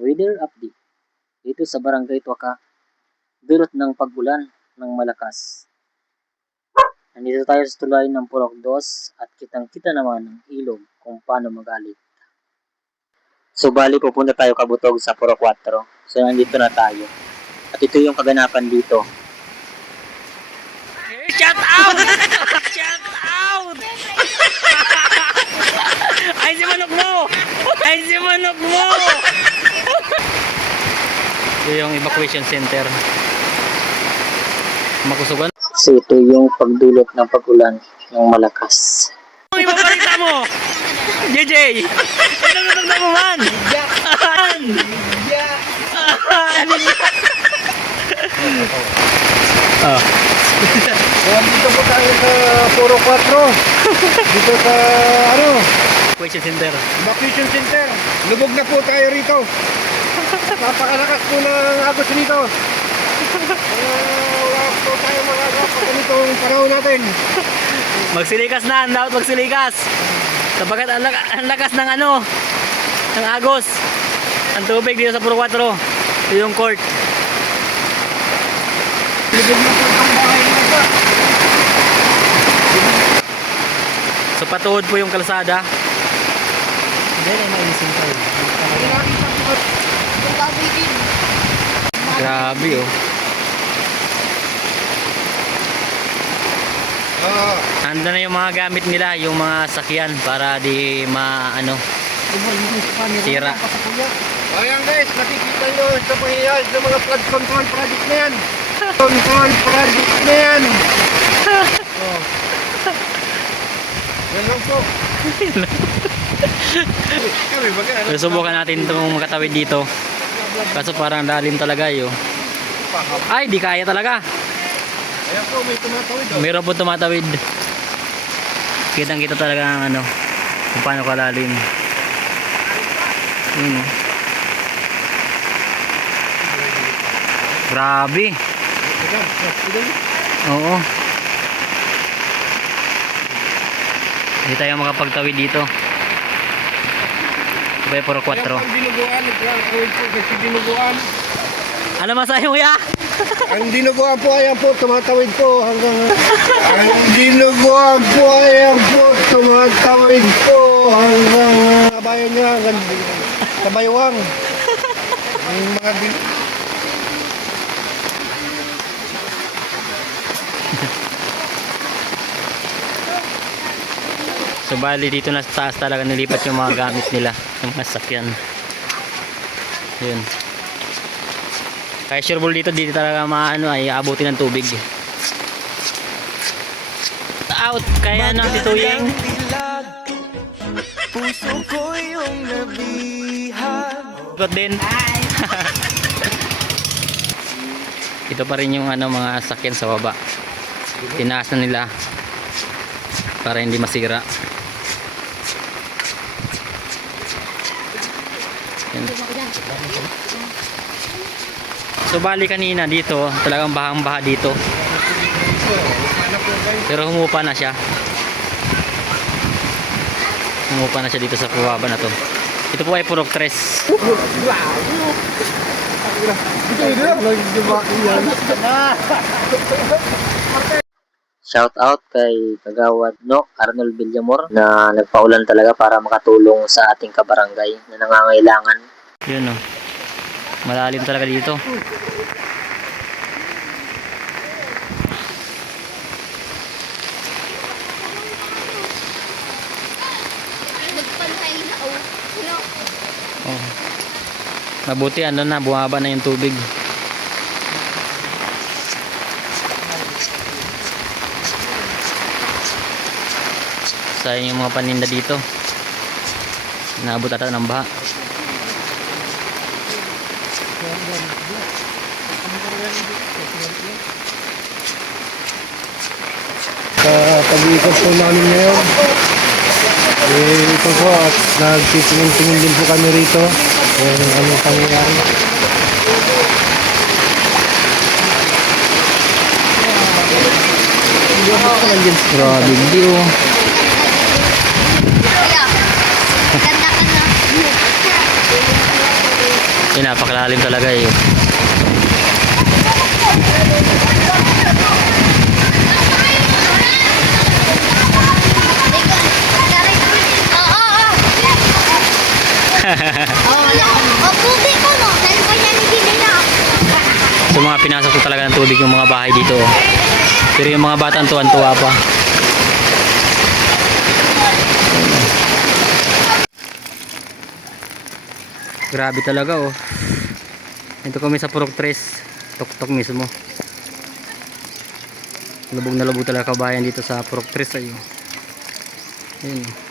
Weather update dito sa Barangay Tuaka, dulot ng pag-ulan ng malakas. Nandito tayo sa tulay ng Purok 2 at kitang-kita naman ang ilog kung paano magalit. So bali pupunta tayo kabutog sa Purok 4. So nandito na tayo. At ito yung kaganapan dito. Shout out! Shout out! Ay si manok mo! Ay si manok mo! Ito yung evacuation center. Makusugan. So ito yung pagdulot ng pag-ulan ng malakas. Ang ipaparita mo! JJ! Ito na mo man! Dito po tayo sa Puro 4. Dito sa Evacuation center. evacuation center. Lubog na po tayo rito. Napakalakas po ng agos nito. Wala po tayo magagawa pa ganitong panahon natin. Magsilikas na! Dapat magsilikas! Sabagat ang lakas ng ng agos. Ang tubig dito sa Puro 4. Ito yung court. Lubog na po ang bahay nito. So patuod po yung kalsada. Hindi na mainisin pa rin. Grabe oh. Handa na yung mga gamit nila, yung mga sakyan para di tira. Ayan guys, nakikita nyo sa pahiyas ng mga flood control project na yan. Control project na yan. Yan lang po. Susubukan natin itong makatawid dito. Kaso parang lalim talaga yun. Ay, di kaya talaga. Ayan po, may tumatawid. Mayroon po tumatawid. Kitang-kita talaga ang kung paano kalalim. Grabe. Oo. Hindi tayo makapagtawid dito. Sabay Puro 4. Ang dinuguan, kasi dinuguan. Ano masahe mo ya? Ang dinuguan po, ayan po, tumatawid po hanggang... Ang dinuguan po, ayan po, tumatawid po hanggang bayan niya, hanggang sa Baywang. Ang mga So bali dito na sa taas talaga nilipat yung mga gamit nila, yung mga sakyan. Yun. Kaya sureball dito talaga ay abutin ng tubig. Out kaya ng tituyeng. Puso ko yung nabihag. But then ito pa rin yung mga sakyan sa baba. Tinaas na nila para hindi masira. Yan. So bali kanina dito talagang bahang-baha dito. Pero humupa na siya. Humupa na siya dito sa baba na to. Ito po ay Purok 3. Shout out kay Kagawad Arnold Villamor na nagpaulan talaga para makatulong sa ating kabarangay na nangangailangan. Yun malalim talaga dito. Oh. Mabuti bumaba na yung tubig. Sayang yung mga paninda dito. Naabot ata ng baha. Sa pag-iikot po namin ngayon, ito po at nagtitingin-tingin din po kami rito kung ano pangyayari. Grabe view. Yun, napakalalim talaga eh. So mga pinasok ko talaga ng tubig yung mga bahay dito. Oh. Pero yung mga batang tuwan-tuwa pa. Grabe talaga oh. Ito kami sa Purok 3. Tok-tok mismo. Lubog na lubog talaga kabayan dito sa Purok 3 ayo. Ayun.